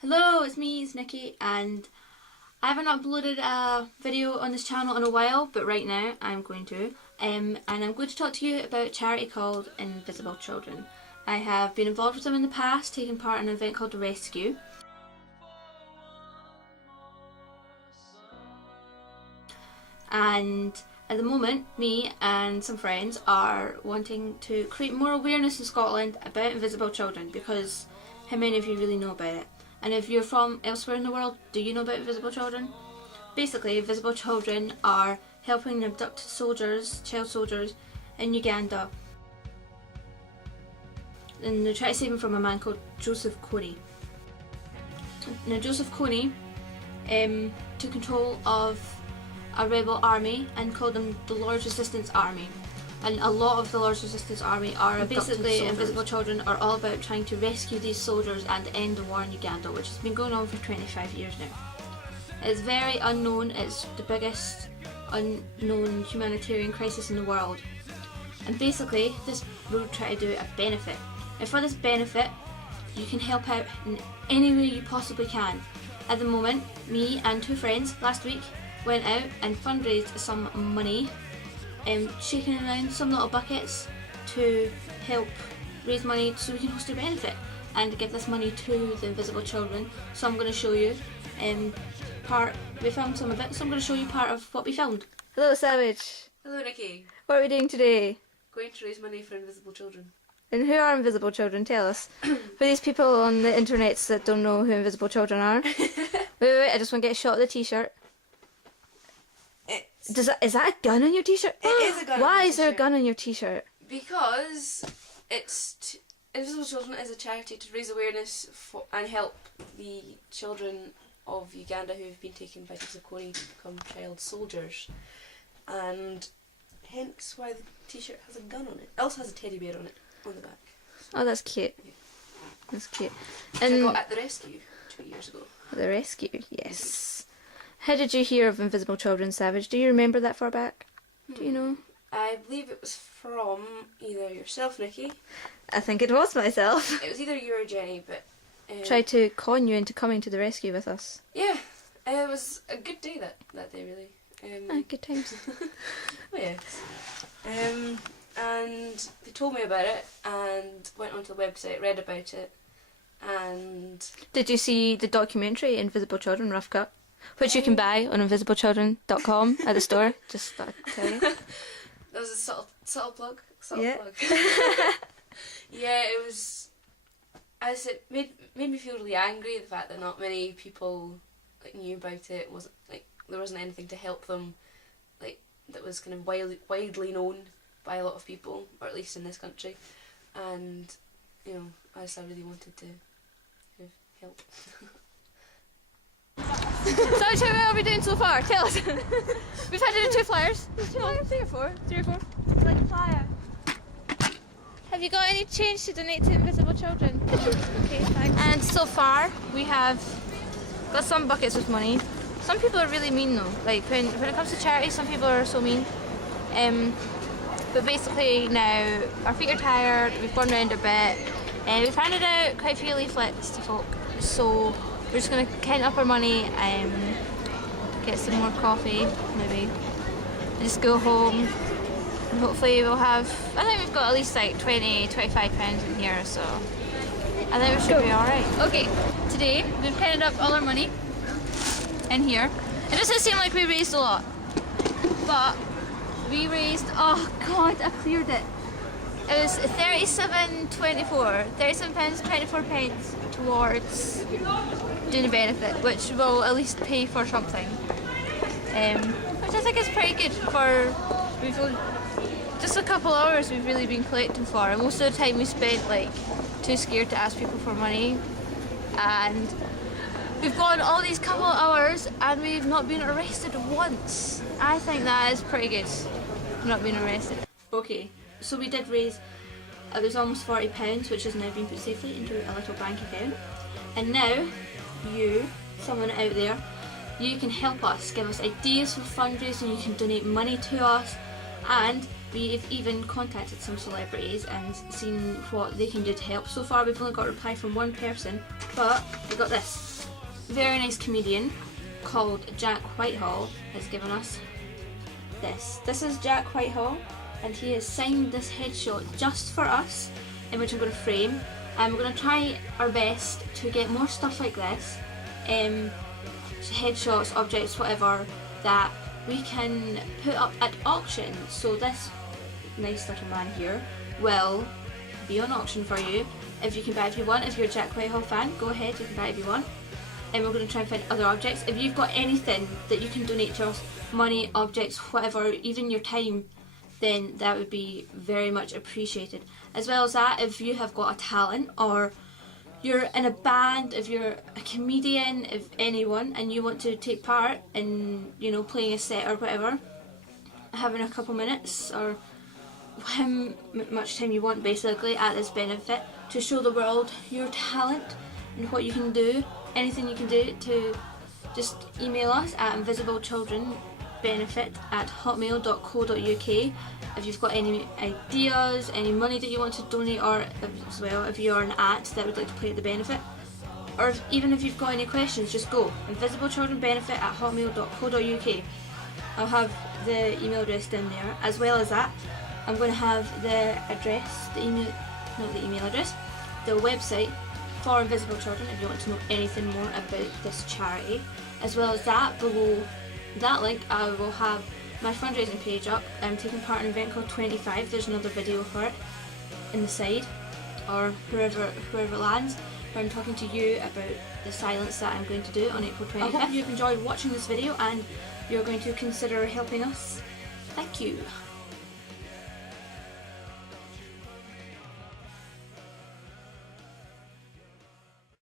Hello, it's me, it's Nikki, and I haven't uploaded a video on this channel in a while, but right now I'm going to. And I'm going to talk to you about a charity called Invisible Children. I have been involved with them in the past, taking part in an event called The Rescue. And at the moment, me and some friends are wanting to create more awareness in Scotland about invisible children, because how many of you really know about it? And if you're from elsewhere in the world, do you know about invisible children? Basically, invisible children are helping abducted soldiers, child soldiers in Uganda. And they're trying to save them from a man called Joseph Kony. Now Joseph Kony took control of a rebel army and called them the Lord's Resistance Army. And a lot of the Lord's Resistance Army are basically soldiers. Invisible Children are all about trying to rescue these soldiers and end the war in Uganda, which has been going on for 25 years now. It's very unknown, it's the biggest unknown humanitarian crisis in the world. And basically, this will try to do a benefit. And for this benefit, you can help out in any way you possibly can. At the moment, me and two friends last week went out and fundraised some money, shaking around some little buckets to help raise money so we can host a benefit and give this money to the invisible children. So I'm going to show you we filmed some of it, so I'm going to show you part of what we filmed. Hello Savage. Hello Nikki. What are we doing today? Going to raise money for invisible children. And who are invisible children? Tell us. For these people on the internets that don't know who invisible children are. wait, I just want to get a shot of the t-shirt. Is that a gun on your t-shirt? It is a gun. Why is there a gun on your t-shirt? Because Invisible Children is a charity to raise awareness for and help the children of Uganda who have been taken by Joseph Kony to become child soldiers, and hence why the t-shirt has a gun on it. It also has a teddy bear on it on the back. Oh, that's cute. Yeah. That's cute. And I got at the rescue 2 years ago. The rescue, yes. How did you hear of Invisible Children, Savage? Do you remember that far back? Do you know? I believe it was from either yourself, Nikki. I think it was myself. It was either you or Jenny, but tried to con you into coming to the rescue with us. Yeah, it was a good day that day, really. Good times. Oh yeah. And they told me about it and went onto the website, read about it, and... Did you see the documentary Invisible Children Rough Cut? Which you can buy on invisiblechildren.com at the store. Just thought I'd tell you. That was a subtle plug. Yeah. Plug. Yeah, it was... As it made me feel really angry, the fact that not many people knew about it. There wasn't anything to help them that was kind of widely known by a lot of people, or at least in this country. And I really wanted to help. So how well are we doing so far? Tell us. We've had to do 2 flyers. 2 flyers? 3 or 4? 3 or 4? Like a flyer. Have you got any change to donate to Invisible Children? Okay, thanks. And so far we have got some buckets with money. Some people are really mean though. Like when it comes to charity, some people are so mean. But basically now our feet are tired, we've gone round a bit, and we've handed out quite a few leaflets to folk. So we're just going to count up our money, get some more coffee maybe, and just go home. And hopefully we'll have, I think we've got at least like 20, 25 pounds in here, so I think we should be alright. Okay, today we've counted up all our money in here. It doesn't seem like we raised a lot, but we raised, oh god, I cleared it. It was £37.24, £37.24 towards doing a benefit, which will at least pay for something. Which I think is pretty good for just a couple hours we've really been collecting for. And most of the time we spent too scared to ask people for money. And we've gone all these couple of hours and we've not been arrested once. I think that is pretty good, not being arrested. Okay, so we did raise, there's almost £40, which has now been put safely into a little bank account. And now, you, someone out there, you can help us, give us ideas for fundraising, you can donate money to us, and We've even contacted some celebrities and seen what they can do to help. So far we've only got a reply from one person, but we got this. Very nice comedian called Jack Whitehall has given us this. This is Jack Whitehall, and he has signed this headshot just for us, in which I'm going to frame. And we're going to try our best to get more stuff like this, headshots, objects, whatever, that we can put up at auction. So this nice little man here will be on auction for you. If you can buy if you want. If you're a Jack Whitehall fan, go ahead, you can buy if you want. And we're going to try and find other objects. If you've got anything that you can donate to us, money, objects, whatever, even your time, then that would be very much appreciated. As well as that, if you have got a talent, or you're in a band, if you're a comedian, if anyone, and you want to take part in, you know, playing a set or whatever, having a couple minutes or how much time you want basically at this benefit to show the world your talent and what you can do, anything you can do, to just email us at invisibleChildrenBenefit@hotmail.co.uk if you've got any ideas, any money that you want to donate, or as well if you're an act that would like to play at the benefit, or even if you've got any questions, just go invisibleChildrenBenefit@hotmail.co.uk. I'll have the email address down there. As well as that, I'm going to have the address, the website for Invisible Children if you want to know anything more about this charity. As well as that, below that link I will have my fundraising page up. I'm taking part in an event called 25. There's another video for it in the side, or whoever it lands, where I'm talking to you about the silence that I'm going to do on April 25th. I hope you've enjoyed watching this video and you're going to consider helping us. Thank you.